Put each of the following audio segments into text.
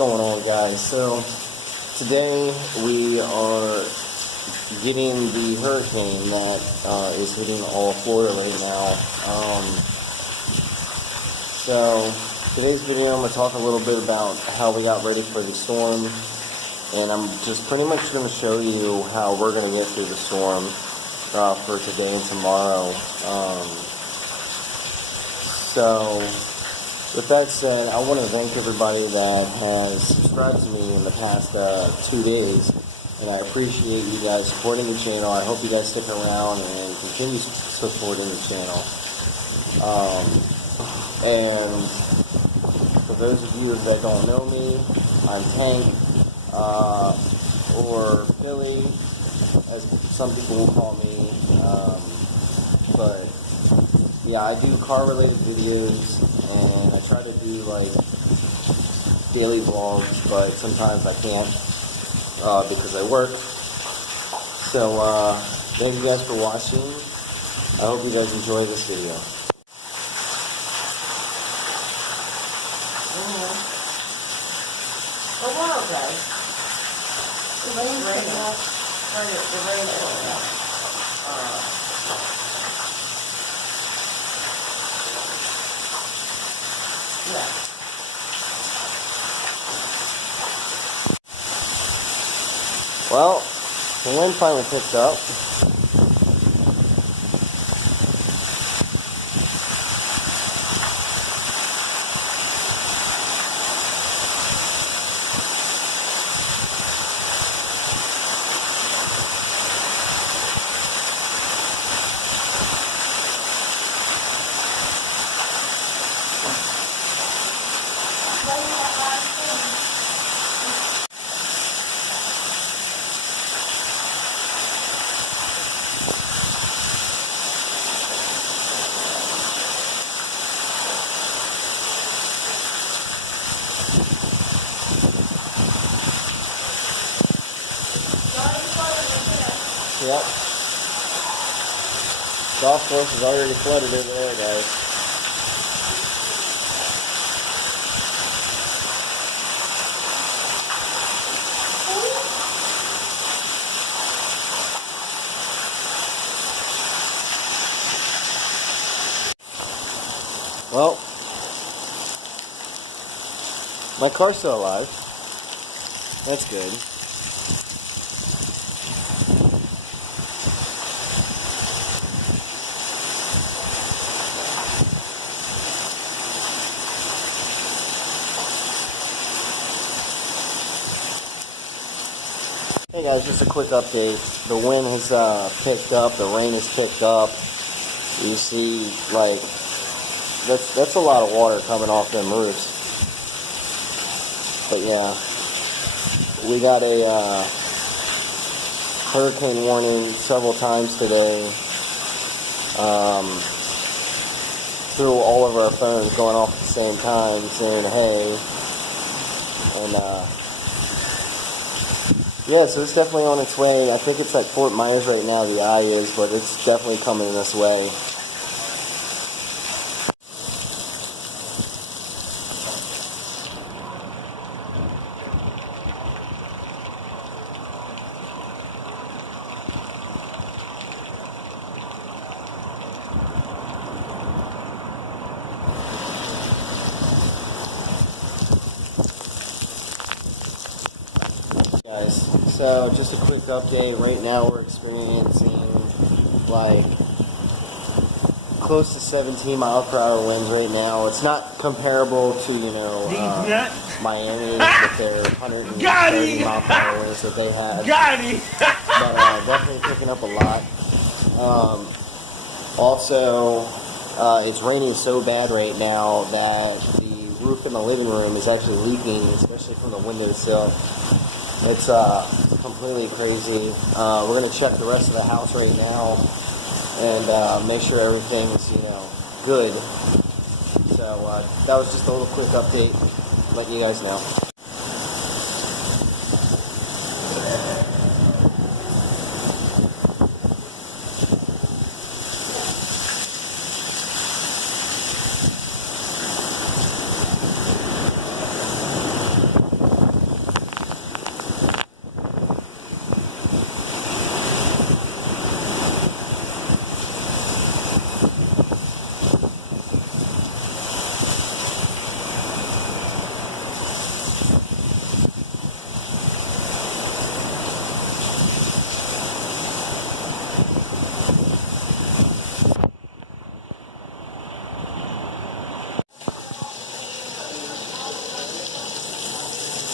going on, guys? So today we are getting the hurricane that is hitting all of Florida right now. So today's video, I'm going to talk a little bit about how we got ready for the storm, and I'm just pretty much going to show you how we're going to get through the storm for today and tomorrow. So with that said, I want to thank everybody that has subscribed to me in the past 2 days, and I appreciate you guys supporting the channel. I hope you guys stick around and continue supporting the channel. And for those of you that don't know me, I'm Tank, or Philly, as some people will call me. But yeah, I do car-related videos, and I try to do like daily vlogs, but sometimes I can't because I work. So thank you guys for watching. I hope you guys enjoy this video. Oh wow, guys. The rain's picking up. The rain is picking up. Yeah. Well, the wind finally picked up. Yep. Golf course is already flooded over there, guys. Well, my car's still alive. That's good. Hey guys, just a quick update. The wind has picked up, the rain has picked up. You see, like, that's a lot of water coming off them roofs. But yeah, we got a hurricane warning several times today through all of our phones going off at the same time saying hey, and yeah, so it's definitely on its way. I think it's at Fort Myers right now, the eye is, but it's definitely coming this way. Guys, so just a quick update. Right now we're experiencing like close to 17 mile per hour winds right now. It's not comparable to, you know, Miami with their 130 mile per hour winds that they had. But definitely picking up a lot. Also, it's raining so bad right now that the roof in the living room is actually leaking, especially from the windowsill. It's completely crazy. We're going to check the rest of the house right now and make sure everything's, you know, good. So that was just a little quick update, letting you guys know.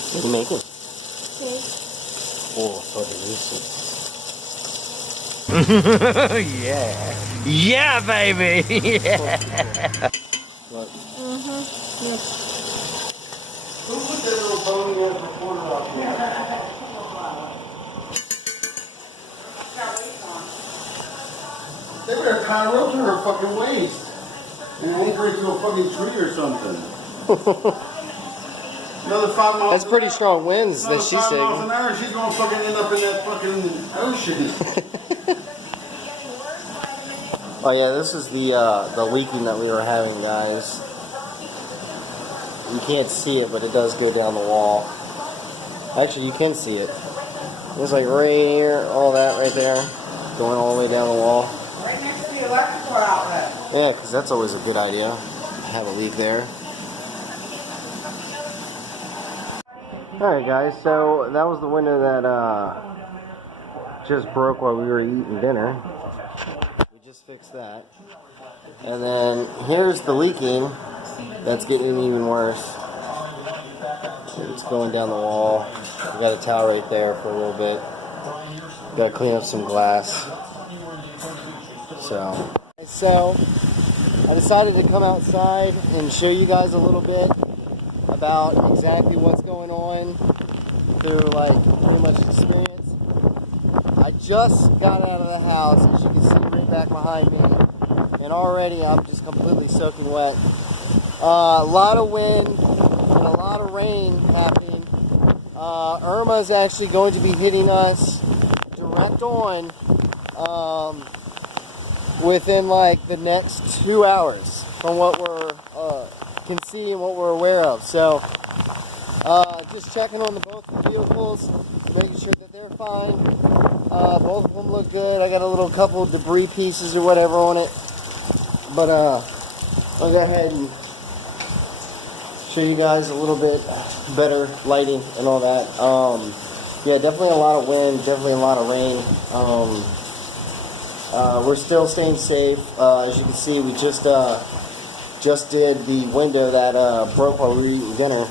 What are you making? Okay. Oh, so delicious. Yeah. Yeah, baby. Yeah. Look. Yep. Who put that little bony ass recorder up here? They better tie a rope to her fucking waist and anchor it to a fucking tree or something. Another 5 miles. That's pretty strong winds that she's taking. 5 miles an hour, she's gonna fucking end up in that fucking ocean. Oh yeah, this is the leaking that we were having, guys. You can't see it, but it does go down the wall. Actually, you can see it. It's like right here, all that right there, going all the way down the wall. Right next to the electrical outlet. Yeah, because that's always a good idea. Have a leak there. Alright guys, so that was the window that just broke while we were eating dinner. We just fixed that. And then here's the leaking that's getting even worse. It's going down the wall. We got a towel right there for a little bit. Got to clean up some glass. So I decided to come outside and show you guys a little bit about exactly what's going on through like pretty much experience. I just got out of the house, as you can see right back behind me, and already I'm just completely soaking wet. A lot of wind and a lot of rain happening. Irma is actually going to be hitting us direct on within like the next 2 hours from what we're can see and what we're aware of. So just checking on both the vehicles, making sure that they're fine. Both of them look good. I got a little couple of debris pieces or whatever on it, but I'll go ahead and show you guys a little bit better lighting and all that. Yeah, definitely a lot of wind, definitely a lot of rain. We're still staying safe. As you can see, we just did the window that broke while we were eating dinner,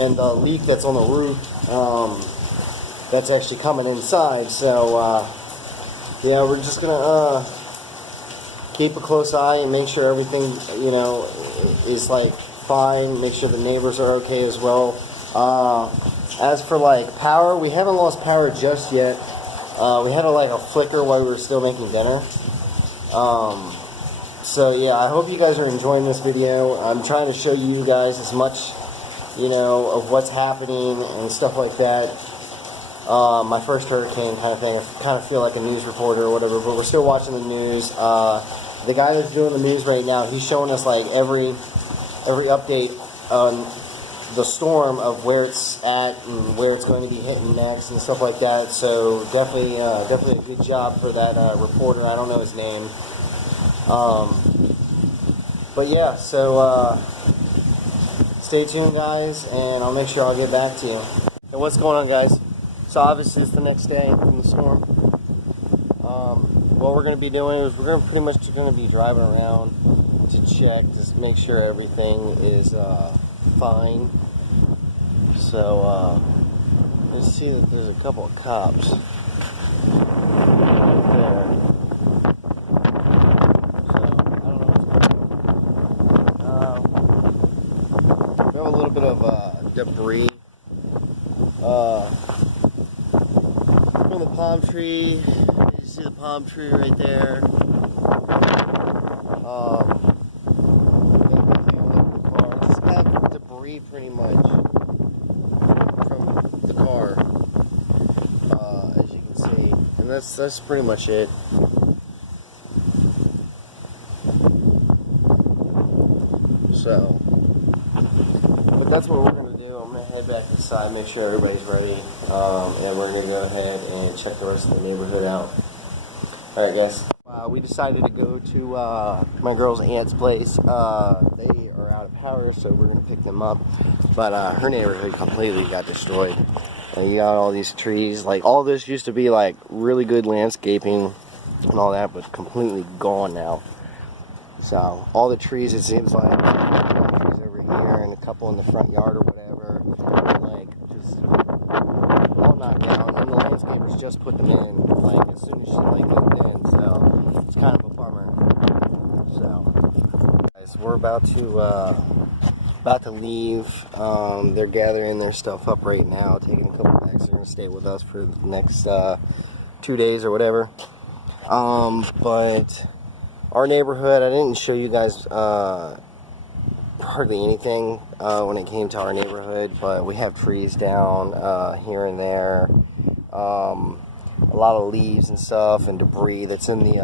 and the leak that's on the roof, that's actually coming inside. So yeah, we're just gonna keep a close eye and make sure everything, you know, is like fine. Make sure the neighbors are okay as well. As for like power, we haven't lost power just yet. We had like a flicker while we were still making dinner. So yeah, I hope you guys are enjoying this video. I'm trying to show you guys as much, you know, of what's happening and stuff like that. My first hurricane kind of thing. I kind of feel like a news reporter or whatever, but we're still watching the news. The guy that's doing the news right now, he's showing us like every update on the storm of where it's at and where it's going to be hitting next and stuff like that. So definitely a good job for that reporter. I don't know his name. But yeah, so stay tuned, guys, and I'll make sure I'll get back to you. And what's going on, guys? So obviously it's the next day from the storm. What we're going to be doing is we're pretty much going to be driving around to check, to make sure everything is fine. So you see that there's a couple of cops right there. So I don't know what's going on. We have a little bit of debris from the palm tree. You see the palm tree right there. Just have debris pretty much from the car, as you can see, and that's pretty much it. So, but that's what we're gonna do. I'm gonna head back inside, make sure everybody's ready, and we're gonna go ahead and check the rest of the neighborhood out. All right, guys. We decided to go to my girl's aunt's place. They are out of power, so we're going to pick them up. But her neighborhood completely got destroyed. And you got all these trees. Like, all this used to be, like, really good landscaping and all that, but completely gone now. So, all the trees, it seems like, trees over here and a couple in the front yard or whatever. were like just all knocked down, and the landscapers just put them in like as soon as she like moved in, so it's kind of a bummer. So guys, we're about to leave. They're gathering their stuff up right now, taking a couple bags. They're gonna stay with us for the next 2 days or whatever. But our neighborhood, I didn't show you guys hardly anything when it came to our neighborhood, but we have trees down here and there, a lot of leaves and stuff and debris that's in the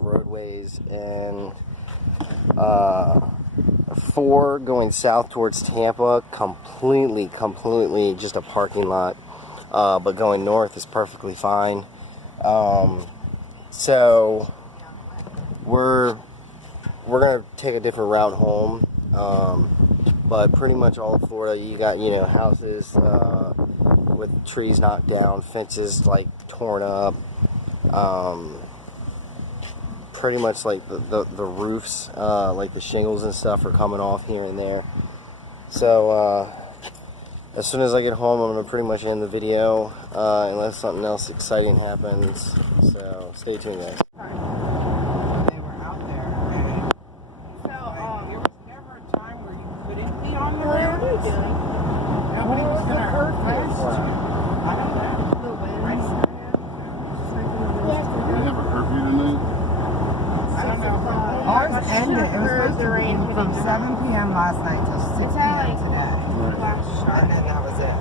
roadways, and 4 going south towards Tampa, completely just a parking lot, but going north is perfectly fine. So we're gonna take a different route home, but pretty much all of Florida, you got, you know, houses with trees knocked down, fences like torn up, pretty much like the roofs, like the shingles and stuff are coming off here and there. So as soon as I get home, I'm gonna pretty much end the video unless something else exciting happens. So stay tuned, guys. Ours ended. It was supposed to rain from 7 p.m. last night till 6 p.m. today. And then that was it.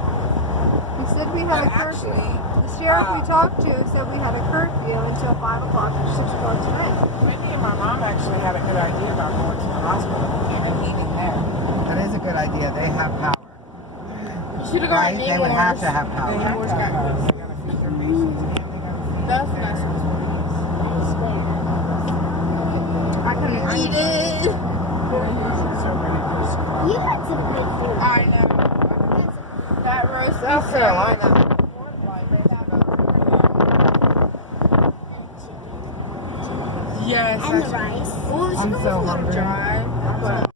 We said we had a curfew. The sheriff we talked to said we had a curfew until 5 o'clock or 6 o'clock tonight. Wendy and my mom actually had a good idea about going to the hospital and eating there. That is a good idea. They have power. Should have got They would have to have power. They gotta feed their patients. That's nice. I couldn't eat it. You had some good food. I know. That roast South Carolina. Yes. And the rice. I'm so hungry. Dry, but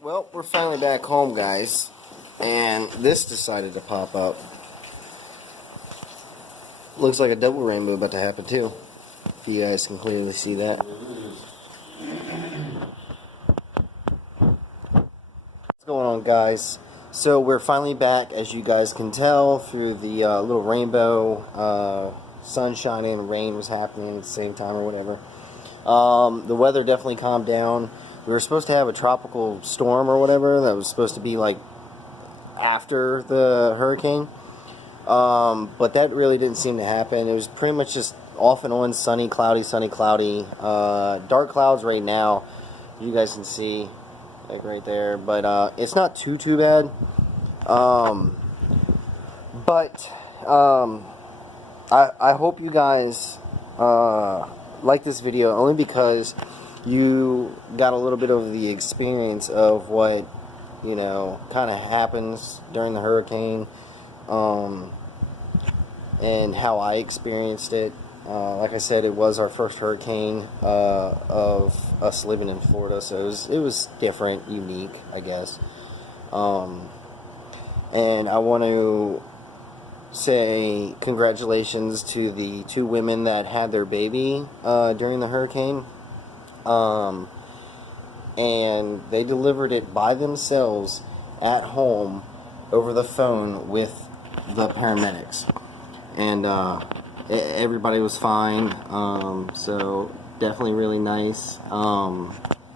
Well, we're finally back home, guys, and this decided to pop up. Looks like a double rainbow about to happen too, if you guys can clearly see that. What's going on, guys? So we're finally back, as you guys can tell, through the little rainbow. Sun shining, rain was happening at the same time or whatever. The weather definitely calmed down. We were supposed to have a tropical storm or whatever that was supposed to be like after the hurricane, but that really didn't seem to happen. It was pretty much just off and on, sunny, cloudy, dark clouds right now. You guys can see like right there, but it's not too bad. I hope you guys like this video, only because you got a little bit of the experience of what, you know, kind of happens during the hurricane, and how I experienced it. Like I said, it was our first hurricane of us living in Florida, so it was different, unique, I guess. And I want to say congratulations to the 2 women that had their baby during the hurricane. And they delivered it by themselves at home over the phone with the paramedics, and everybody was fine. So definitely really nice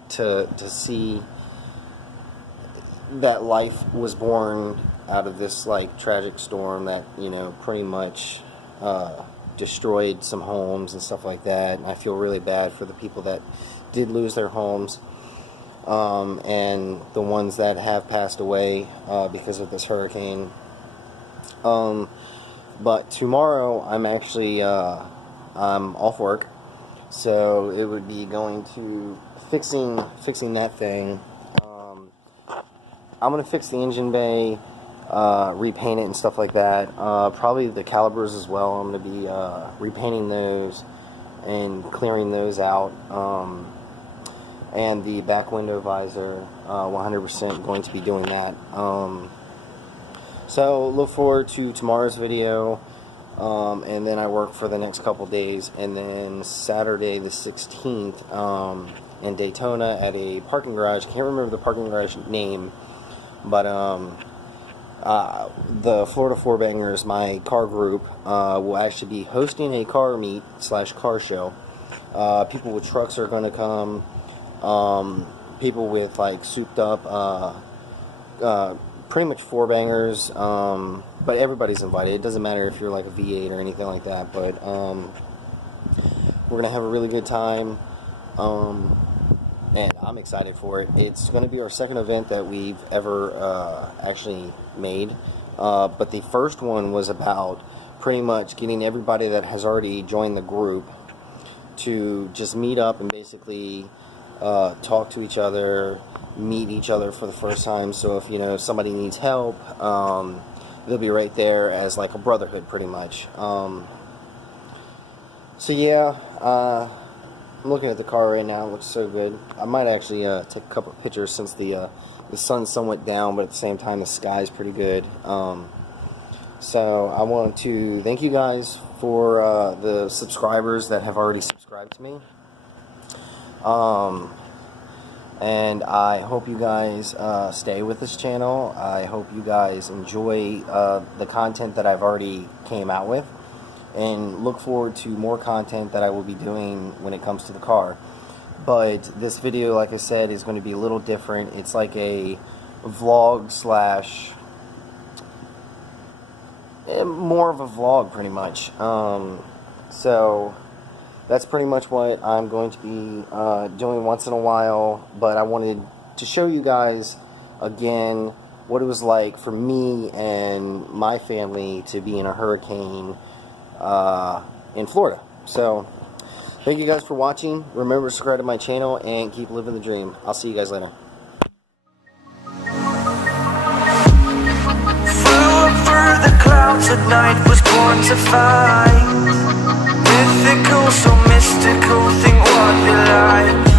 to see that life was born out of this like tragic storm that, you know, pretty much destroyed some homes and stuff like that. And I feel really bad for the people that did lose their homes, and the ones that have passed away because of this hurricane. But tomorrow I'm actually I'm off work, so it would be going to fixing that thing. I'm gonna fix the engine bay, repaint it and stuff like that. Probably the calipers as well. I'm gonna be repainting those and clearing those out. And the back window visor, 100% going to be doing that. So look forward to tomorrow's video, and then I work for the next couple days, and then Saturday the 16th in Daytona at a parking garage. Can't remember the parking garage name, but the Florida Four Bangers, my car group, will actually be hosting a car meet / car show. People with trucks are going to come. People with like souped up, pretty much four bangers, but everybody's invited. It doesn't matter if you're like a V8 or anything like that, but we're gonna have a really good time, and I'm excited for it. It's gonna be our second event that we've ever actually made, but the first one was about pretty much getting everybody that has already joined the group to just meet up and basically talk to each other, meet each other for the first time. So if, you know, somebody needs help, they'll be right there as like a brotherhood pretty much. So yeah, I'm looking at the car right now. It looks so good. I might actually take a couple of pictures since the sun's somewhat down, but at the same time the sky's pretty good. So I want to thank you guys for the subscribers that have already subscribed to me. And I hope you guys stay with this channel. I hope you guys enjoy the content that I've already came out with, and look forward to more content that I will be doing when it comes to the car. But this video, like I said, is going to be a little different. It's like a vlog / more of a vlog pretty much. So that's pretty much what I'm going to be doing once in a while. But I wanted to show you guys again what it was like for me and my family to be in a hurricane in Florida. So thank you guys for watching. Remember to subscribe to my channel and keep living the dream. I'll see you guys later. The clouds at night was born to fight. Mythical, so mystical, think what you like.